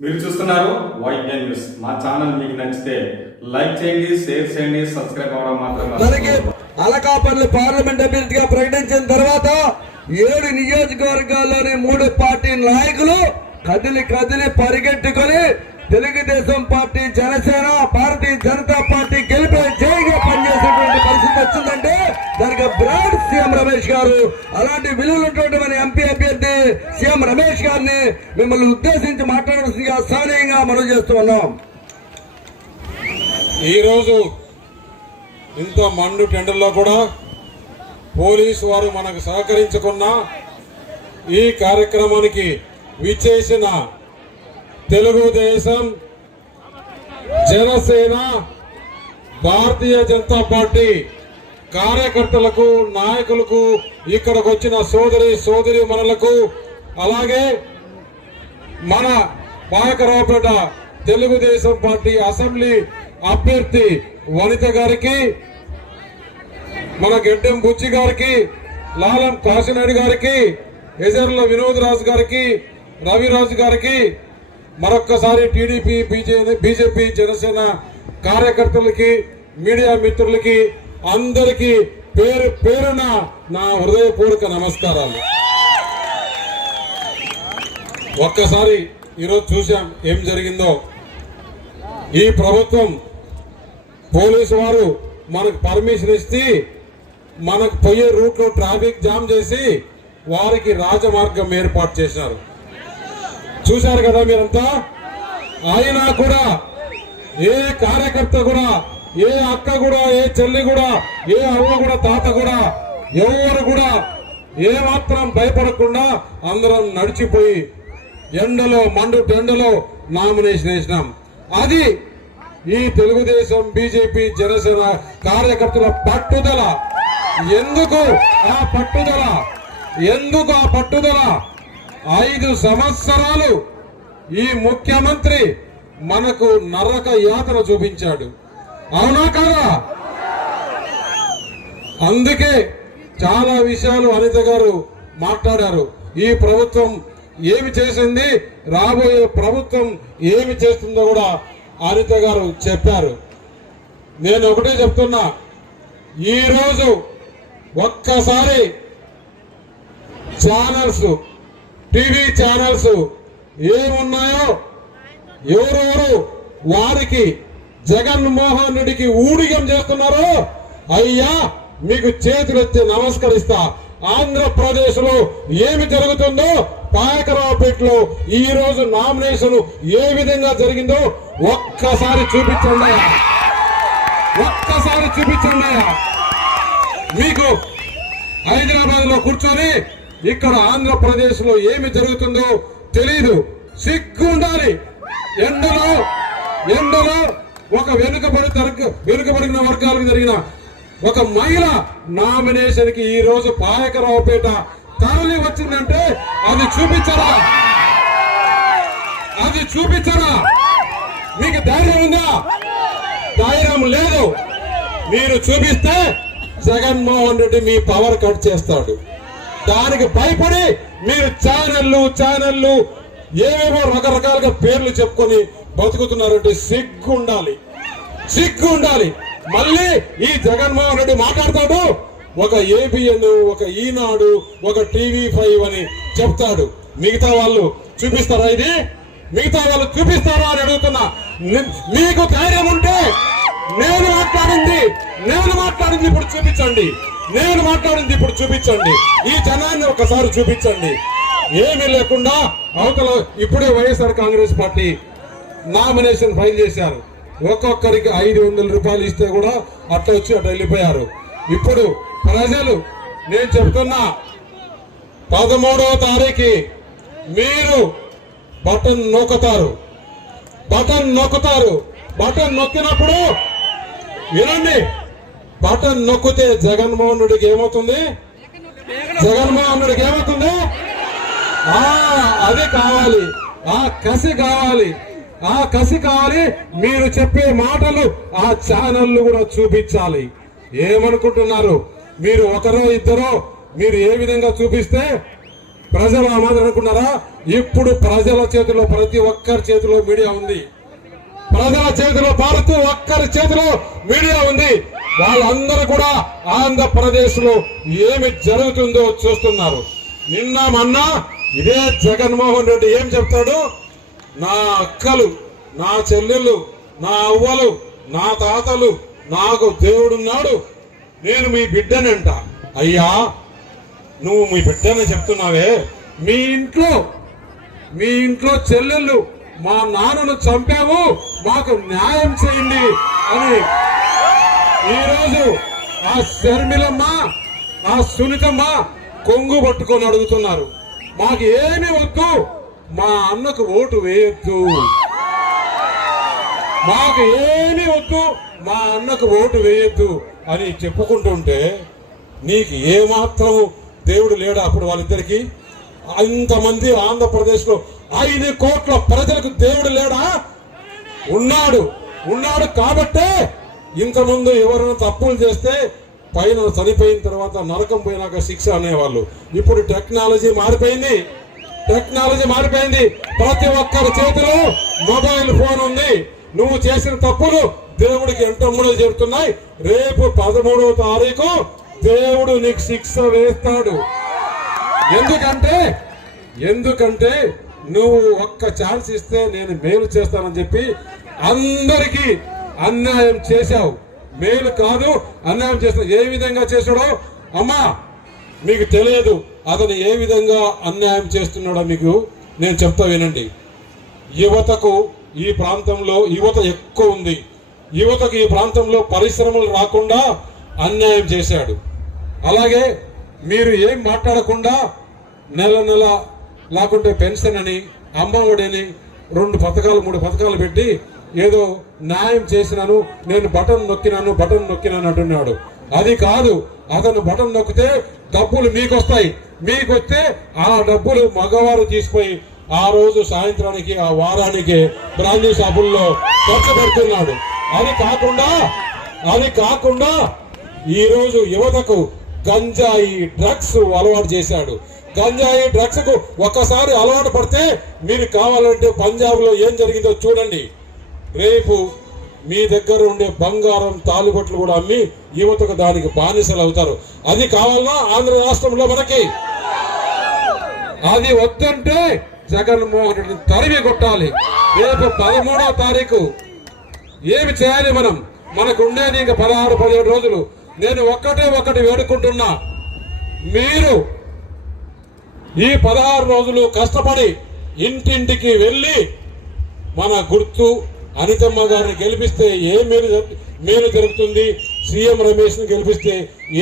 మీరు చూస్తున్నారు వైట్ఎన్ న్యూస్. మా ఛానల్ మీకు నచ్చితే లైక్ చేయండి, షేర్ చేయండి, సబ్స్క్రైబ్ అవ్వడం మాత్రమే. అనకాపల్లి పార్లమెంట్ అభ్యర్థిగా ప్రకటించిన తర్వాత 7 నియోజకవర్గాల్లోని 3 పార్టీ నాయకులు కదిలి పరిగెట్టుకొని తెలుగుదేశం పార్టీ, జనసేన, భారతీయ జనతా పార్టీ గెలిపే జైగా పనిచేసేటువంటి పరిస్థితి వచ్చిందంటే దానికి బ్రాండ్ సీఎం రమేష్ గారు. అలాంటి విలువలున్నటువంటి మన ఎంపీ అభ్యర్థి సీఎం రమేష్ గారిని మిమ్మల్ని ఉద్దేశించి మాట్లాడాల్సిందిగా సౌనీయంగా మనం చేస్తూ ఉన్నాం. ఈరోజు ఇంత మండు టెండర్లో కూడా పోలీసు వారు మనకు సహకరించుకున్న ఈ కార్యక్రమానికి విచ్చేసిన తెలుగుదేశం, జనసేన, భారతీయ జనతా పార్టీ కార్యకర్తలకు, నాయకులకు, ఇక్కడికి వచ్చిన సోదరి మనలకు, అలాగే మన పాయకరావుపేట తెలుగుదేశం పార్టీ అసెంబ్లీ అభ్యర్థి వనిత గారికి, మన గెడ్డెం బుచ్చి గారికి, లాలం కాశీనాయుడు గారికి, ఎజర్ల వినోద్ రాజు గారికి, రవిరాజు గారికి, మరొక్కసారి టీడీపీ, బీజేపీ, జనసేన కార్యకర్తలకి, మీడియా మిత్రులకి అందరికీ పేరు పేరున నా హృదయపూర్వక నమస్కారాలు. ఒక్కసారి ఈరోజు చూసాం ఏం జరిగిందో. ఈ ప్రభుత్వం పోలీసు వారు మనకు పర్మిషన్ ఇచ్చి మనకు పోయే రూట్లో ట్రాఫిక్ జామ్ చేసి వారికి రాజమార్గం ఏర్పాటు చేశారు. చూశారు కదా మీరంతా. అయినా కూడా ఏ కార్యకర్త కూడా, ఏ అక్క కూడా, ఏ చెల్లి కూడా, ఏ అవ్వ కూడా, తాత కూడా, ఎవరు కూడా ఏమాత్రం భయపడకుండా అందరం నడిచిపోయి ఎండలో, మండు టెండలో నామినేషన్ వేసినాం. అది ఈ తెలుగుదేశం, బీజేపీ, జనసేన కార్యకర్తల పట్టుదల. ఎందుకు ఆ పట్టుదల? 5 సంవత్సరాలు ఈ ముఖ్యమంత్రి మనకు నరక యాతన చూపించాడు. అవునా కాదా? అందుకే చాలా విషయాలు అనిత గారు మాట్లాడారు. ఈ ప్రభుత్వం ఏమి చేసింది, రాబోయే ప్రభుత్వం ఏమి చేస్తుందో కూడా అనిత గారు చెప్పారు. నేను ఒకటే చెప్తున్నా, ఈరోజు ఒక్కసారి ఛానల్స్, టీవీ ఛానల్స్ ఏమున్నాయో ఎవరెవరు వారికి జగన్మోహన్ రెడ్డికి ఊడిగం చేస్తున్నారో అయ్యా మీకు చేతులెత్తి నమస్కరిస్తా. ఆంధ్రప్రదేశ్ లో ఏమి జరుగుతుందో, పాయకరావుపేటలో ఈ రోజు నామినేషన్ ఏ విధంగా జరిగిందో ఒక్కసారి చూపించండి. మీకు హైదరాబాద్ లో కూర్చొని ఇక్కడ ఆంధ్రప్రదేశ్ లో ఏమి జరుగుతుందో తెలీదు. సిగ్గు ఉండాలి. ఎండలో ఒక వెనుకబడిన వర్గాలకు జరిగిన ఒక మహిళ నామినేషన్ కి ఈ రోజు పాయకరావుపేట తరలి వచ్చిందంటే అది చూపించరా? మీకు ధైర్యం ఉందా? ధైర్యం లేదు. మీరు చూపిస్తే జగన్మోహన్ రెడ్డి మీ పవర్ కట్ చేస్తాడు. దానికి భయపడి మీరు ఛానళ్ళు ఏవేవో రకరకాలుగా పేర్లు చెప్పుకొని బతుకుతున్నారంటే సిగ్గు ఉండాలి. మళ్ళీ ఈ జగన్మోహన్ రెడ్డి మాట్లాడతాడు, ఒక ఏబిఎన్, ఒక ఈనాడు, ఒక టీవీ5 అని చెప్తాడు. మిగతా వాళ్ళు చూపిస్తారా? అని అడుగుతున్నా. మీకు ధైర్యం ఉంటే నేను మాట్లాడింది ఇప్పుడు చూపించండి. ఈ జనాన్ని ఒకసారి చూపించండి. ఏమీ లేకుండా అవతల ఇప్పుడే YSR Congress party nomination file చేశారు. ఒక్కొక్కరికి 500 రూపాయలు ఇస్తే కూడా అట్లా వచ్చి అట్లా వెళ్ళిపోయారు. ఇప్పుడు ప్రజలు, నేను చెప్తున్నా, 13వ తారీఖు మీరు బటన్ నొక్కినప్పుడు వినండి. బటన్ నొక్కితే జగన్మోహన్ రెడ్డికి ఏమవుతుంది? అది కావాలి, ఆ కసి కావాలి. మీరు చెప్పే మాటలు ఆ ఛానళ్ళు కూడా చూపించాలి. ఏమనుకుంటున్నారు మీరు? ఒకరో ఇద్దరో మీరు ఏ విధంగా చూపిస్తే ప్రజలు ఆ మాదిరి అనుకున్నారా? ఇప్పుడు ప్రజల చేతిలో, ప్రతి ఒక్కరి చేతిలో మీడియా ఉంది. ప్రజల చేతిలో, ప్రతి ఒక్కరి చేతిలో మీడియా ఉంది. వాళ్ళందరూ కూడా ఆంధ్రప్రదేశ్ లో ఏమి జరుగుతుందో చూస్తున్నారు. నిన్న మొన్న ఇదే జగన్మోహన్ రెడ్డి ఏం చెప్తాడు? నా అక్కలు, నా చెల్లెళ్ళు, నా అవ్వలు, నా తాతలు, నాకు దేవుడున్నాడు, నేను మీ బిడ్డనంట. అయ్యా, నువ్వు మీ బిడ్డని చెప్తున్నావే, మీ ఇంట్లో చెల్లెళ్ళు మా నాన్నను చంపావు, మాకు న్యాయం చేయండి అని ఈరోజు ఆ శర్మిలమ్మ, ఆ సునీతమ్మ కొంగు పట్టుకొని అడుగుతున్నారు. మాకు ఏమి వద్దు, మా అన్నకు ఓటు వేయొద్దు, మాకు ఏమి వద్దు, మా అన్నకు ఓటు వేయొద్దు అని చెప్పుకుంటుంటే నీకు ఏమాత్రం దేవుడు లేడా? అప్పుడు వాళ్ళిద్దరికి ఇంతమంది ఆంధ్రప్రదేశ్ లో 5 కోట్ల ప్రజలకు దేవుడు లేడా? ఉన్నాడు కాబట్టే ఇంతకుముందు ఎవరైనా తప్పులు చేస్తే పైన చనిపోయిన తర్వాత నరకం పోయినాక శిక్ష అనేవాళ్ళు. ఇప్పుడు టెక్నాలజీ మారిపోయింది. ప్రతి ఒక్కరి చేతిలో మొబైల్ ఫోన్ ఉంది. నువ్వు చేసిన తప్పులు దేవుడికి ఎంతముడో చెబుతున్నాయి. రేపు 13వ తారీఖు దేవుడు నీకు శిక్ష వేస్తాడు. ఎందుకంటే నువ్వు ఒక్క ఛాన్స్ ఇస్తే నేను మేలు చేస్తానని చెప్పి అందరికీ అన్యాయం చేశావు. మేలు కాదు, అన్యాయం చేస్తావు. ఏ విధంగా చేశాడో అమ్మా మీకు తెలియదు. అతను ఏ విధంగా అన్యాయం చేస్తున్నాడో మీకు నేను చెప్తా వినండి. యువతకు ఈ ప్రాంతంలో యువత ఎక్కువ ఉంది. యువతకు ఈ ప్రాంతంలో పరిశ్రమలు రాకుండా అన్యాయం చేశాడు. అలాగే మీరు ఏం మాట్లాడకుండా నెల లేకుంటే పెన్షన్ అని, అమ్మఒడని 2 పథకాలు 3 పథకాలు పెట్టి ఏదో న్యాయం చేసినాను, నేను బటన్ నొక్కినాను అంటున్నాడు. అది కాదు, అతను బటన్ నొక్కితే డబ్బులు మీకొస్తాయి. మీకొస్తే ఆ డబ్బులు మగవారు తీసుకుపోయి ఆ రోజు సాయంత్రానికి, ఆ వారానికి బ్రాందీ షాపుల్లో ఖర్చు పెడుతున్నాడు. అది కాకుండా ఈ రోజు యువతకు గంజాయి, డ్రగ్స్ అలవాటు చేశాడు. గంజాయి, డ్రగ్స్ కు ఒక్కసారి అలవాటు పడితే మీరు కావాలంటే పంజాబ్ లో ఏం జరిగిందో చూడండి. రేపు మీ దగ్గర ఉండే బంగారం, తాలిబొట్లు కూడా అమ్మి యువతకు దానికి బానిసలు అవుతారు. అది కావాలన్నా ఆంధ్ర రాష్ట్రంలో మనకి. అది వద్దంటే జగన్మోహన్ రెడ్డిని తరిమి కొట్టాలి. రేపు 13వ తారీఖు ఏమి చేయాలి? మనకు ఉండేది ఇంకా 16-17 రోజులు. నేను ఒకటి వేడుకుంటున్నా, మీరు ఈ 16 రోజులు కష్టపడి ఇంటింటికి వెళ్ళి మన గుర్తు అనితమ్మ గారిని గెలిపిస్తే ఏ మేలు జరుగుతుంది, సీఎం రమేష్ ని గెలిపిస్తే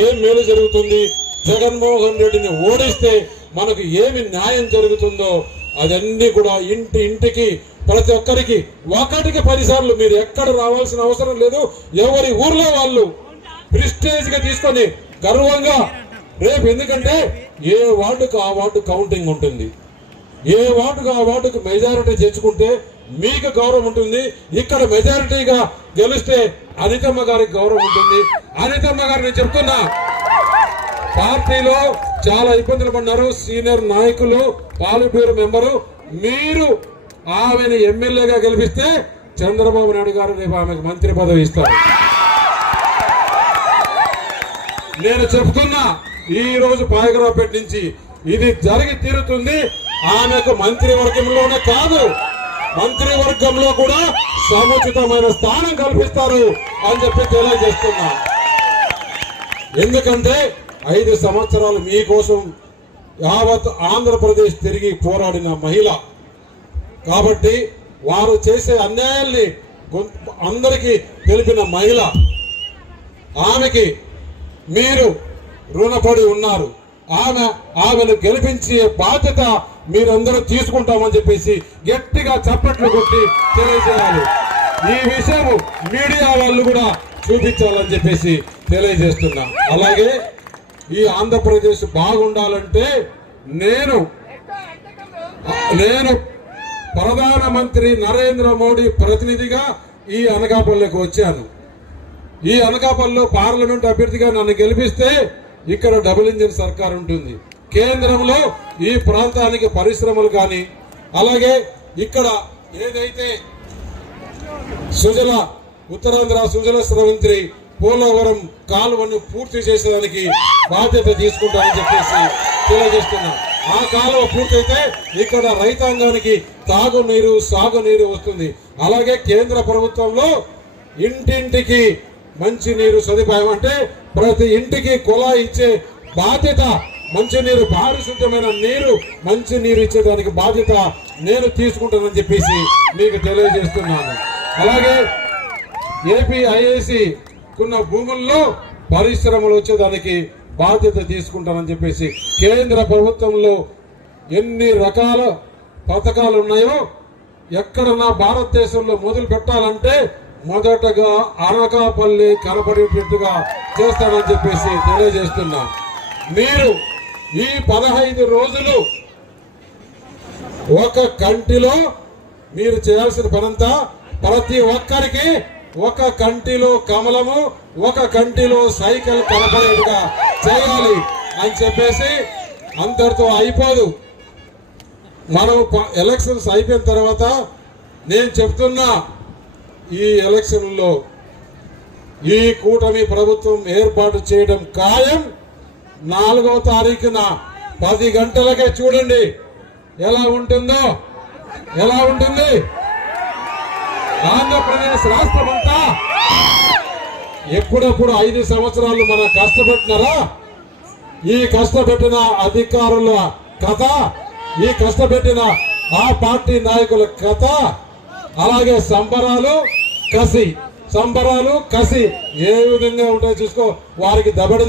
ఏ మేలు జరుగుతుంది, జగన్మోహన్ రెడ్డిని ఓడిస్తే మనకు ఏమి న్యాయం జరుగుతుందో అదన్నీ కూడా ఇంటికి ప్రతి ఒక్కరికి 1కి 10 సార్లు మీరు ఎక్కడ రావాల్సిన అవసరం లేదు. ఎవరి ఊర్లో వాళ్ళు ప్రిస్టేజ్ గా తీసుకొని గర్వంగా రేపు, ఎందుకంటే ఏ వార్డుకు ఆ వార్డు కౌంటింగ్ ఉంటుంది. ఏ వార్డుకు ఆ వార్డుకు మెజారిటీ తెచ్చుకుంటే మీకు గౌరవం ఉంటుంది. ఇక్కడ మెజారిటీగా గెలిస్తే అనితమ్మ గారికి గౌరవం ఉంటుంది. అనితమ్మ గారిని చెప్తున్నా, పార్టీలో చాలా ఇబ్బందులు పడినారు సీనియర్ నాయకులు, పాలిట్బ్యూరో మెంబరు. మీరు ఆమెను ఎమ్మెల్యేగా గెలిపిస్తే చంద్రబాబు నాయుడు గారు రేపు ఆమెకు మంత్రి పదవి ఇస్తారు. నేను చెప్తున్నా, ఈ రోజు పాయకరావుపేట నుంచి ఇది జరిగి తీరుతుంది. ఆమెకు మంత్రివర్గంలోనే కాదు, మంత్రివర్గంలో కూడా సముచితమైన స్థానం కల్పిస్తారు అని చెప్పి తెలియజేస్తున్నా. ఎందుకంటే 5 సంవత్సరాలు మీకోసం యావత్ ఆంధ్రప్రదేశ్ తిరిగి పోరాడిన మహిళ కాబట్టి, వారు చేసే అన్యాయాల్ని అందరికీ తెలిపిన మహిళ. ఆమెకి మీరు రుణపడి ఉన్నారు. ఆమెను గెలిపించే బాధ్యత మీరందరూ తీసుకుంటామని చెప్పేసి గట్టిగా చప్పట్లు కొట్టి తెలియజేయాలి. ఈ విషయం మీడియా వాళ్ళు కూడా చూపించాలని చెప్పేసి తెలియజేస్తున్నా. అలాగే ఈ ఆంధ్రప్రదేశ్ బాగుండాలంటే నేను ప్రధానమంత్రి నరేంద్ర మోడీ ప్రతినిధిగా ఈ అనకాపల్లికి వచ్చాను. ఈ అనకాపల్లిలో పార్లమెంట్ అభ్యర్థిగా నన్ను గెలిపిస్తే ఇక్కడ డబుల్ ఇంజిన్ సర్కార్ ఉంటుంది. కేంద్రంలో ఈ ప్రాంతానికి పరిశ్రమలు కానీ, అలాగే ఇక్కడ ఏదైతే ఉత్తరాంధ్ర సుజల స్రవంతి పోలవరం కాలువను పూర్తి చేసేదానికి బాధ్యత తీసుకుంటామని చెప్పేసి తెలియజేస్తున్నాం. ఆ కాలువ పూర్తయితే ఇక్కడ రైతాంగానికి తాగునీరు సాగునీరు వస్తుంది. అలాగే కేంద్ర ప్రభుత్వంలో ఇంటింటికి మంచినీరు సదుపాయం, అంటే ప్రతి ఇంటికి కుళాయి ఇచ్చే బాధ్యత, మంచినీరు పారిశుద్ధ్యమైన నీరు మంచి నీరు ఇచ్చేదానికి బాధ్యత నేను తీసుకుంటానని చెప్పేసి మీకు తెలియజేస్తున్నాను. అలాగే ఏపీఐఐసి కున్న భూముల్లో పరిశ్రమలు వచ్చేదానికి బాధ్యత తీసుకుంటానని చెప్పేసి, కేంద్ర ప్రభుత్వంలో ఎన్ని రకాల పథకాలు ఉన్నాయో ఎక్కడన్నా భారతదేశంలో మొదలు పెట్టాలంటే మొదటగా అనకాపల్లి కనపడేటట్టుగా చేస్తానని చెప్పేసి తెలియజేస్తున్నాం. మీరు ఈ 15 రోజులు ఒక కంటిలో మీరు చేయాల్సిన పనంతా ప్రతి ఒక్కరికి ఒక కంటిలో కమలము, ఒక కంటిలో సైకిల్ కనపడేట్టుగా చేయాలి అని చెప్పేసి అంతటితో అయిపోదు. మనం ఎలక్షన్స్ అయిపోయిన తర్వాత నేను చెప్తున్నా, ఈ ఎలక్షన్లో ఈ కూటమి ప్రభుత్వం ఏర్పాటు చేయడం ఖాయం. 4వ తారీఖున 10 గంటలకే చూడండి ఎలా ఉంటుందో. ఎలా ఉంటుంది ఆంధ్రప్రదేశ్ రాష్ట్రం అంతా. ఎప్పుడప్పుడు 5 సంవత్సరాలు మనం కష్టపెట్టినారా? ఈ కష్టపెట్టిన అధికారుల కథ, ఈ కష్టపెట్టిన ఆ పార్టీ నాయకుల కథ, అలాగే సంబరాలు కసి ఏ విధంగా ఉంటాయో చూసుకో. వారికి దబడే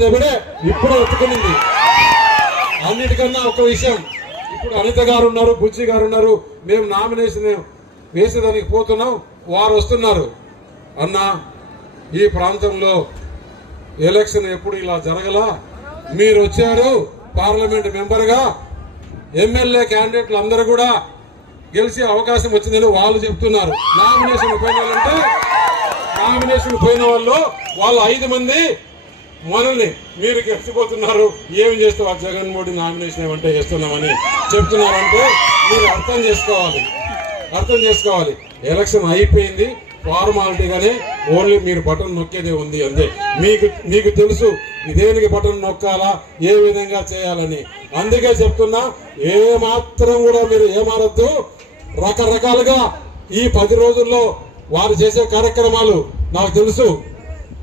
ఇప్పుడే ఒప్పుకునింది. అన్నిటికన్నా ఒక విషయం, ఇప్పుడు అనిత గారు ఉన్నారు, బుజ్జి గారు ఉన్నారు, మేము నామినేషన్ వేసేదానికి పోతున్నాం, వారు వస్తున్నారు. అన్న, ఈ ప్రాంతంలో ఎలక్షన్ ఎప్పుడు ఇలా జరగలా, మీరు వచ్చారు పార్లమెంట్ మెంబర్గా, ఎమ్మెల్యే క్యాండిడేట్లు అందరూ కూడా గెలిచే అవకాశం వచ్చిందని వాళ్ళు చెప్తున్నారు. నామినేషన్ పోయిన వాళ్ళు 5 మంది మనల్ని మీరు గెలిచిపోతున్నారు, ఏమి చేస్తావు ఆ జగన్మోహన్ నామినేషన్ ఏమంటే చేస్తున్నామని చెప్తున్నారంటే మీరు అర్థం చేసుకోవాలి. ఎలక్షన్ అయిపోయింది, ఫార్మాలిటీగానే ఓన్లీ మీరు బటన్ నొక్కేదే ఉంది అంతే. మీకు తెలుసు దేనికి బటన్ నొక్కాలా, ఏ విధంగా చేయాలని. అందుకే చెప్తున్నా, ఏ మాత్రం కూడా మీరు ఏమారద్దు. రకరకాలుగా ఈ 10 రోజుల్లో వారు చేసే కార్యక్రమాలు నాకు తెలుసు,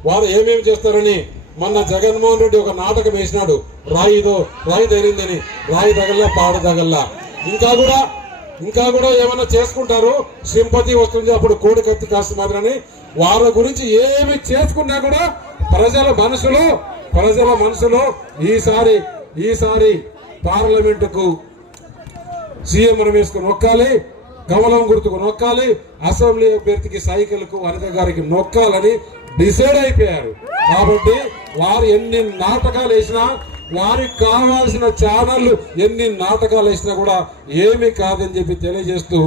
వారు ఏమేమి చేస్తారని. మొన్న జగన్మోహన్ రెడ్డి ఒక నాటకం వేసినాడు, రాయి తగిలిందని. రాయి తగల్లా, పాడు తగల్లా. ఇంకా కూడా ఏమైనా చేసుకుంటారు, సింపతి వస్తుంది, అప్పుడు కోడి కత్తి కాస్త మాత్రని. వాళ్ళ గురించి ఏమి చేసుకున్నా కూడా ప్రజల మనసులో ఈసారి పార్లమెంటుకు సీఎం రమేష్ కు నొక్కాలి, కమలం గుర్తుకు నొక్కాలి, అసెంబ్లీ అభ్యర్థికి సైకిల్కు అనిత గారికి నొక్కాలని డిసైడ్ అయిపోయారు. కాబట్టి వారు ఎన్ని నాటకాలు వేసినా, వారికి కావాల్సిన ఛానళ్లు ఎన్ని నాటకాలు వేసినా కూడా ఏమీ కాదని చెప్పి తెలియజేస్తూ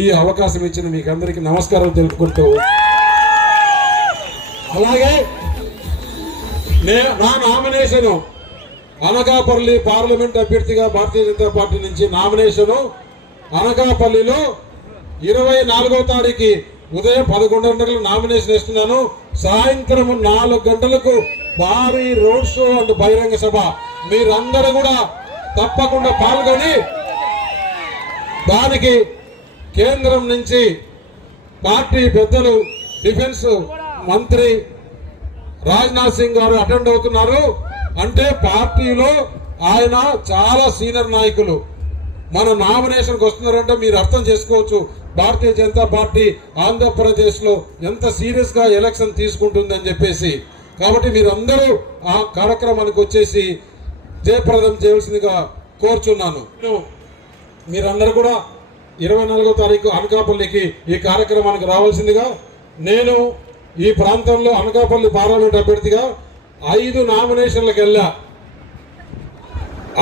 ఈ అవకాశం ఇచ్చిన మీకు అందరికీ నమస్కారం తెలుపుకుంటూ, అలాగే నా నామినేషన్ అనకాపల్లి పార్లమెంట్ అభ్యర్థిగా భారతీయ జనతా పార్టీ నుంచి నామినేషను అనకాపల్లిలో 24వ తారీఖు ఉదయం 11 గంటలకు నామినేషన్ ఇస్తున్నాను. సాయంత్రం 4 గంటలకు భారీ రోడ్ షో అండ్ బహిరంగ సభ. మీరందరూ కూడా తప్పకుండా పాల్గొని దానికి కేంద్రం నుంచి పార్టీ పెద్దలు, డిఫెన్స్ మంత్రి రాజ్నాథ్ సింగ్ గారు అటెండ్ అవుతున్నారు. అంటే పార్టీలో ఆయన చాలా సీనియర్ నాయకులు మన నామినేషన్కి వస్తున్నారంటే మీరు అర్థం చేసుకోవచ్చు భారతీయ జనతా పార్టీ ఆంధ్రప్రదేశ్ లో ఎంత సీరియస్ గా ఎలక్షన్ తీసుకుంటుందని చెప్పేసి. కాబట్టి మీరందరూ ఆ కార్యక్రమానికి వచ్చేసి జయప్రదం చేయవలసిందిగా కోరుచున్నాను. మీరందరూ కూడా 24వ తారీఖు అనకాపల్లికి ఈ కార్యక్రమానికి రావాల్సిందిగా. నేను ఈ ప్రాంతంలో అనకాపల్లి పార్లమెంట్ అభ్యర్థిగా 5 నామినేషన్లకు వెళ్ళా.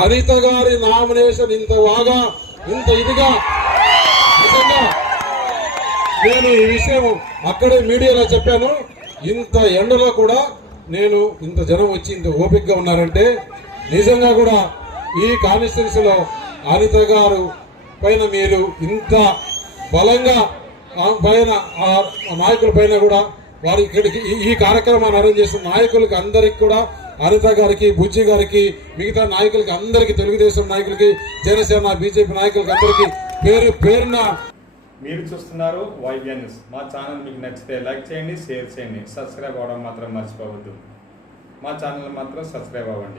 అనిత గారి నామినేషన్ ఇంత బాగా, ఇంత ఇదిగా, నిజంగా నేను ఈ విషయం అక్కడే మీడియాలో చెప్పాను. ఇంత ఎండలో కూడా నేను ఇంత జనం వచ్చి ఇంత ఓపికగా ఉన్నారంటే నిజంగా కూడా ఈ కాన్స్టిట్యున్సీలో అనిత గారు పైన మీరు ఇంత బలంగా పైన నాయకుల పైన కూడా వారి ఇక్కడికి ఈ కార్యక్రమాన్ని అరేంజ్ చేసిన నాయకులకి అందరికి కూడా అనిత గారికి, బుజ్జి గారికి, మిగతా నాయకులకి అందరికి, తెలుగుదేశం నాయకులకి, జనసేన, బీజేపీ నాయకులకి అందరికి పేరు పేరున మీరు చూస్తున్నారు వైబిఎన్ న్యూస్. మా ఛానల్ మీకు నచ్చితే లైక్ చేయండి, షేర్ చేయండి, సబ్స్క్రైబ్ అవ్వడం మాత్రం మర్చిపోవద్దు. మా ఛానల్ మాత్రం సబ్స్క్రైబ్ అవ్వండి.